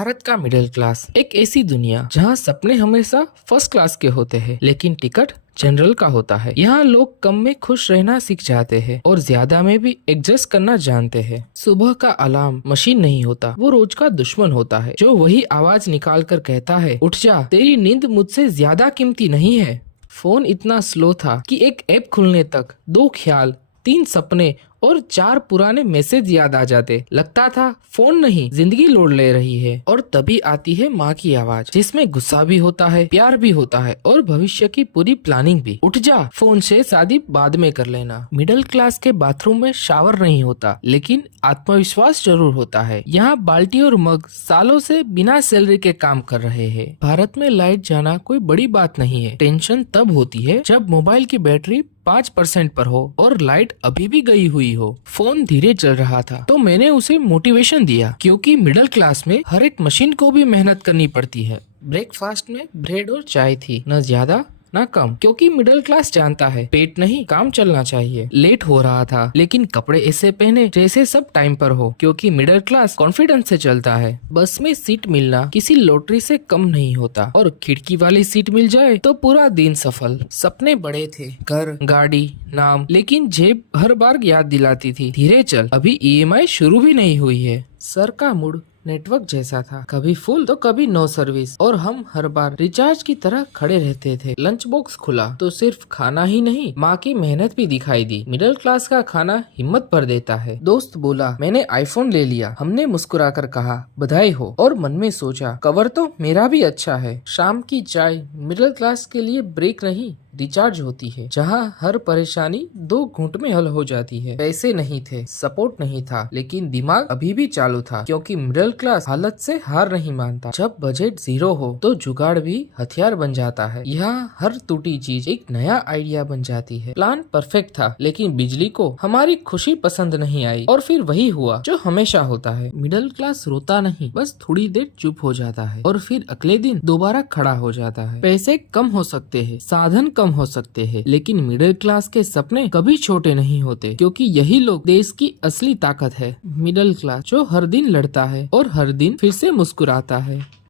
भारत का middle class एक ऐसी दुनिया जहां सपने हमेशा फर्स्ट क्लास के होते हैं, लेकिन टिकट जनरल का होता है। यहाँ लोग कम में खुश रहना सीख जाते हैं और ज्यादा में भी एडजस्ट करना जानते हैं। सुबह का अलार्म मशीन नहीं होता, वो रोज का दुश्मन होता है, जो वही आवाज निकाल कर कहता है, उठ जा, तेरी नींद मुझसे ज्यादा कीमती नहीं है। फोन इतना स्लो था कि एक ऐप खुलने तक 2 ख्याल, 3 सपने और 4 पुराने मैसेज याद आ जाते। लगता था फोन नहीं, जिंदगी लोड ले रही है। और तभी आती है माँ की आवाज, जिसमें गुस्सा भी होता है, प्यार भी होता है और भविष्य की पूरी प्लानिंग भी। उठ जा, फोन से शादी बाद में कर लेना। मिडिल क्लास के बाथरूम में शावर नहीं होता, लेकिन आत्मविश्वास जरूर होता है। यहाँ बाल्टी और मग सालों से बिना सैलरी के काम कर रहे हैं। भारत में लाइट जाना कोई बड़ी बात नहीं है। टेंशन तब होती है जब मोबाइल की बैटरी 5% पर हो और लाइट अभी भी गई हुई हो। फोन धीरे चल रहा था तो मैंने उसे मोटिवेशन दिया, क्योंकि मिडिल क्लास में हर एक मशीन को भी मेहनत करनी पड़ती है। ब्रेकफास्ट में ब्रेड और चाय थी, न ज्यादा ना कम, क्योंकि मिडिल क्लास जानता है पेट नहीं, काम चलना चाहिए। लेट हो रहा था, लेकिन कपड़े ऐसे पहने जैसे सब टाइम पर हो, क्योंकि मिडिल क्लास कॉन्फिडेंस से चलता है। बस में सीट मिलना किसी लॉटरी से कम नहीं होता, और खिड़की वाली सीट मिल जाए तो पूरा दिन सफल। सपने बड़े थे, घर, गाड़ी, नाम, लेकिन जेब हर बार याद दिलाती थी, धीरे चल, अभी ईएमआई शुरू भी नहीं हुई है। सर का मूड नेटवर्क जैसा था, कभी फुल तो कभी नो सर्विस, और हम हर बार रिचार्ज की तरह खड़े रहते थे। लंच बॉक्स खुला तो सिर्फ खाना ही नहीं, माँ की मेहनत भी दिखाई दी। मिडिल क्लास का खाना हिम्मत भर देता है। दोस्त बोला, मैंने आईफोन ले लिया। हमने मुस्कुराकर कहा, बधाई हो, और मन में सोचा, कवर तो मेरा भी अच्छा है। शाम की चाय मिडिल क्लास के लिए ब्रेक नहीं, रिचार्ज होती है, जहाँ हर परेशानी 2 घूंट में हल हो जाती है। पैसे नहीं थे, सपोर्ट नहीं था, लेकिन दिमाग अभी भी चालू था, क्योंकि मिडिल क्लास हालत से हार नहीं मानता। जब बजट 0 हो तो जुगाड़ भी हथियार बन जाता है। यहाँ हर टूटी चीज एक नया आइडिया बन जाती है। प्लान परफेक्ट था, लेकिन बिजली को हमारी खुशी पसंद नहीं आई, और फिर वही हुआ जो हमेशा होता है। मिडिल क्लास रोता नहीं, बस थोड़ी देर चुप हो जाता है, और फिर अगले दिन दोबारा खड़ा हो जाता है। पैसे कम हो सकते हैं, साधन कम हो सकते हैं, लेकिन मिडिल क्लास के सपने कभी छोटे नहीं होते, क्योंकि यही लोग देश की असली ताकत है। मिडिल क्लास जो हर दिन लड़ता है और हर दिन फिर से मुस्कुराता है।